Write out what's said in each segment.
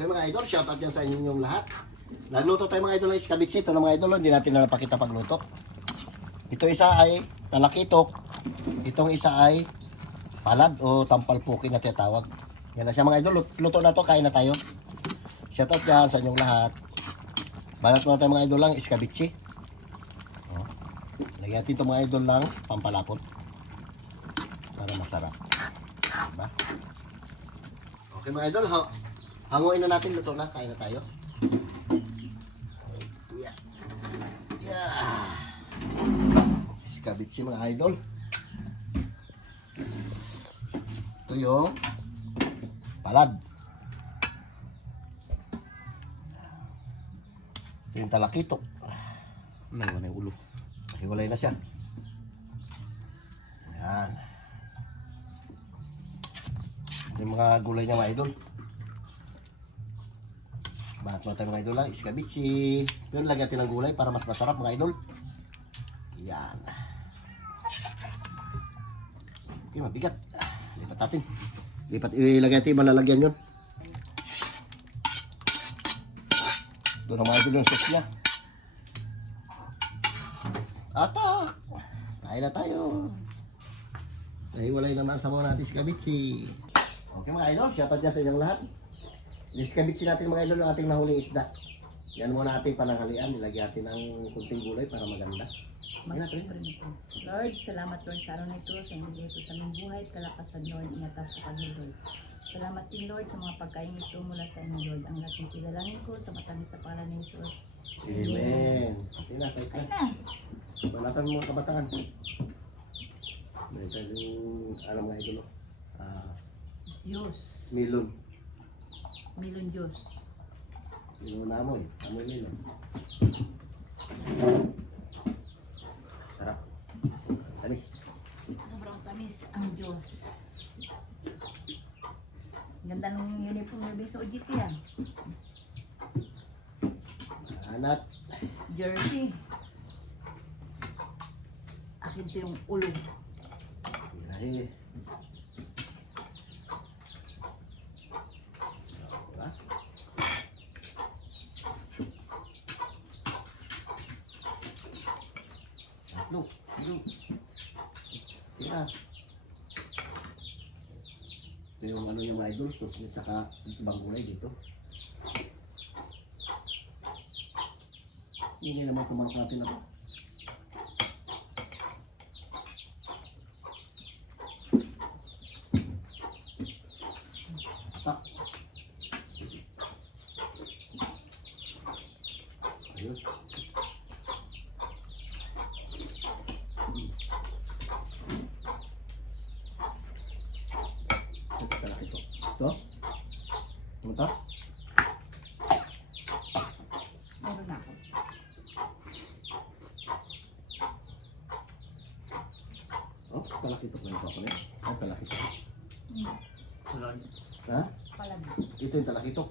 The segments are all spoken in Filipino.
Okay mga idol, shoutout yan sa inyong lahat. Nagluto tayo mga idol ng iskabitsi. Ito na mga idol, hindi natin na napakita pagluto. Ito isa ay talakitok. Itong isa ay palad o tampalpukin na tinatawag. Yan na siya mga idol, luto na to, kain na tayo. Shoutout yan sa inyong lahat. Banat mo na tayo mga idol lang, iskabitsi. Oh. Lagyan natin ito mga idol lang, pampalapot. Para masarap. Diba? Okay mga idol, hanguin na natin, luto na, kain na tayo. Yeah. Yeah. Iskabitsi mga idol. Ito yung palad. Ito yung talakitok. Naiwan na yung ulo. Hiwalay na siya. Yan. Yung mga gulay niya mga idol. Banat mo tayo mga idol lang, iskabitsi. Yun, lagyan natin ng gulay para mas masarap mga idol. Yan. Okay, mabigat. Lipat natin. Ilagay natin yung malalagyan yun. Ito na mga idol yung sauce niya. Atak! Kain na tayo. Nahiwalay naman sa mga natin iskabitsi. Okay mga idol, shoutout dyan sa inyong lahat. Iskabitsi natin mga idol yung ating nahuling isda. Yan muna ating pananghalian. Nilagyan natin ng kunting gulay para maganda. Lord, salamat Lord sa araw na ito, sa inyo ito sa aming buhay, kalakasan Lord, ingatan po kami Lord. Salamat din Lord sa mga pagkain ito mula sa inyo Lord. Ang laking pinalangin ko sa matamis sa pangalan ni Jesus. Amen. Sige na, kahit Ay na. na! Balatan mo kabataan. Ito yung alam nga idol. Diyos. Milon. Milon Diyos. Milon na amoy. Amoy milon. Sarap. Tamis. Sobrang tamis ang Diyos. Ganda ng uniform na sa OJT yan. Hanap. Jersey. Akin ito yung ulo. Birahe. Diba? Tatlo. Tira. Ito yung ano yung mga idol, sauce at saka ibang gulay dito. Hindi naman tumalak natin ako. Tak. Ayun. Ito talaga ito. Ito? Ano ito? Meron na ako. Oh, talakito ko yung papalit. Ay, talakito. Wala. Ha? Palag. Ito yung talakito.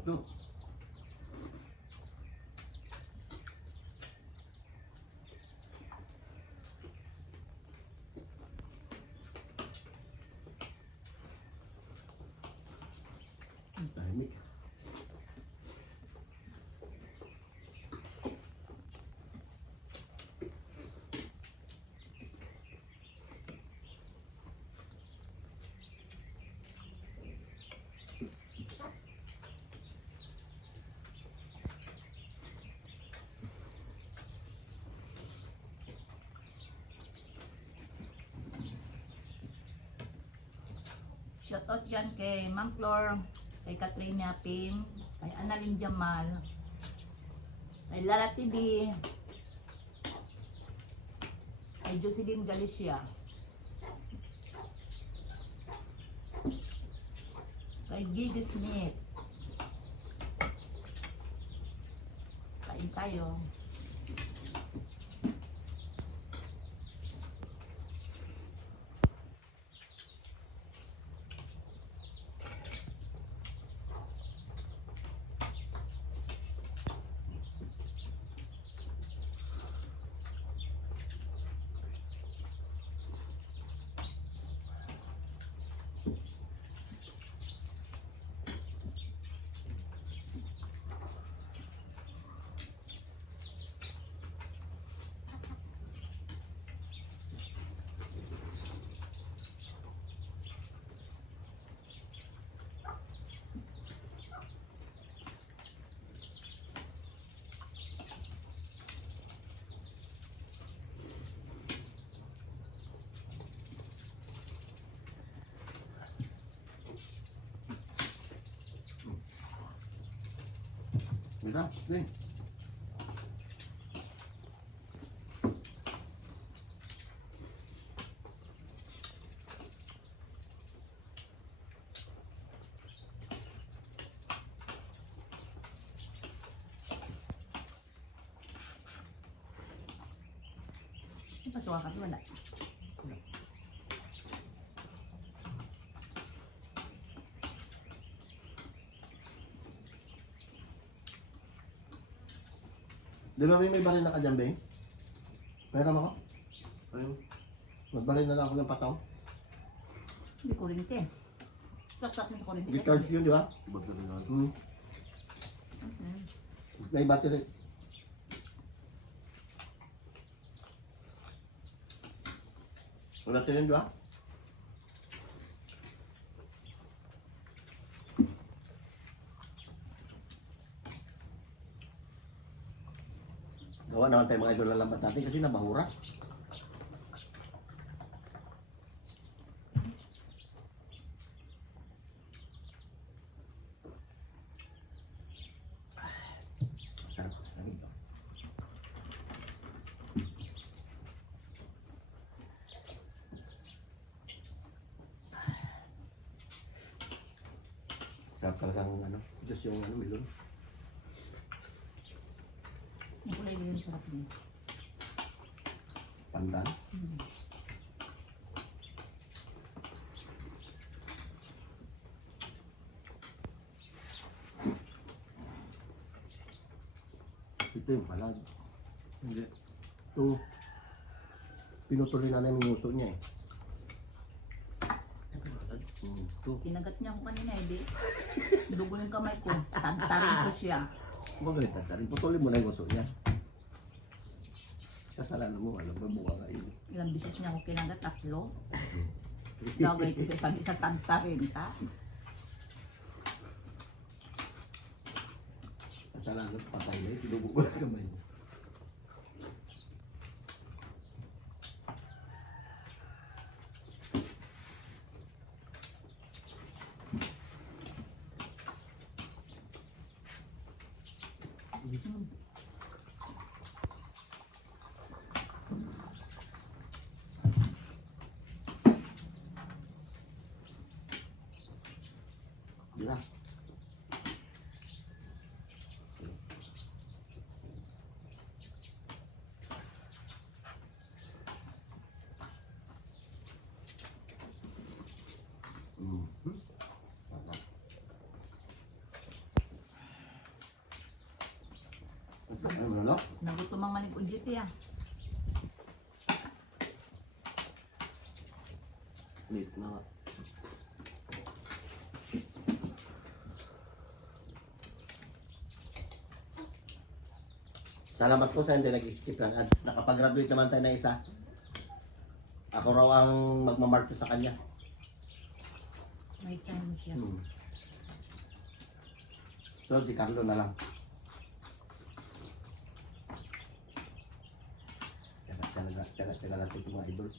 Ito. Tahimik. Shoutout dyan kay Ma'am Flor, kay Katrina Pim, kay Annalyn Jamal, kay Lala TV, kay Jocelyn Galicia, kay Gigi Smith. Kain tayo. Mira, nih. Pasukan ka wala. Di ba may baril na ka dyan, Beng? Meron ako? Ayun. Magbaril na lang ako ng pataw. Hindi kurente. Saksak ng kurente. Recharge yun, di ba? Ibag na rin ako. May battery. Wala tayo yun, di ba? Gawa naman tayo mga idol na lambat natin kasi nabahura. Sarap. Lamig, no? Sarap talagang ano, just yung ano, melon. Ang kulay green sarap niya. Pandan. Ito yung palad. Hindi. Ito, pinutuloy na namin yung uso niya eh. Ito. Kinagat niya ako kanina eh, di. Dugo yung kamay ko. Tantarin ko siya. Magalit na tarin. Putulin mo na yung uso niya. Kasalanan mo, alam ba, buka ka yun. Ilang bisis niya ako kinagat, 3. Dagay ko siya sabi sa tantarin ta. Kasalanan, patay na yun. Sinubo ko na kamay mo. Mira. Ano? Nagutom ang manig ujit ya. Late na nga. Salamat po sa hindi nag-skip ng ads. Nakapag-graduate naman tayo na isa. Ako raw ang magmamark sa kanya. May time siya. So, si Carlo na lang. Kaya natin yung mga idol.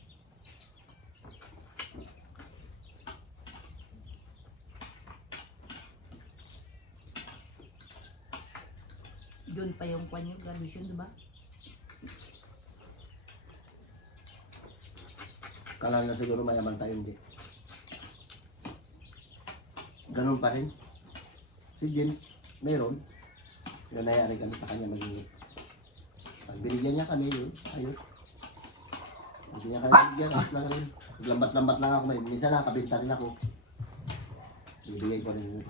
June pa yung kwan yung graduation, di ba? Kala na siguro mayaman tayo, hindi. Ganun pa rin. Si James, meron. Nanayari kami sa kanya magiging. Pag binigyan niya kami yun, ayos. Hindi niya kami binigyan, ayos lang rin. Lambat-lambat lang ako, may minsan nakakabinta rin ako. Bibigay ko rin.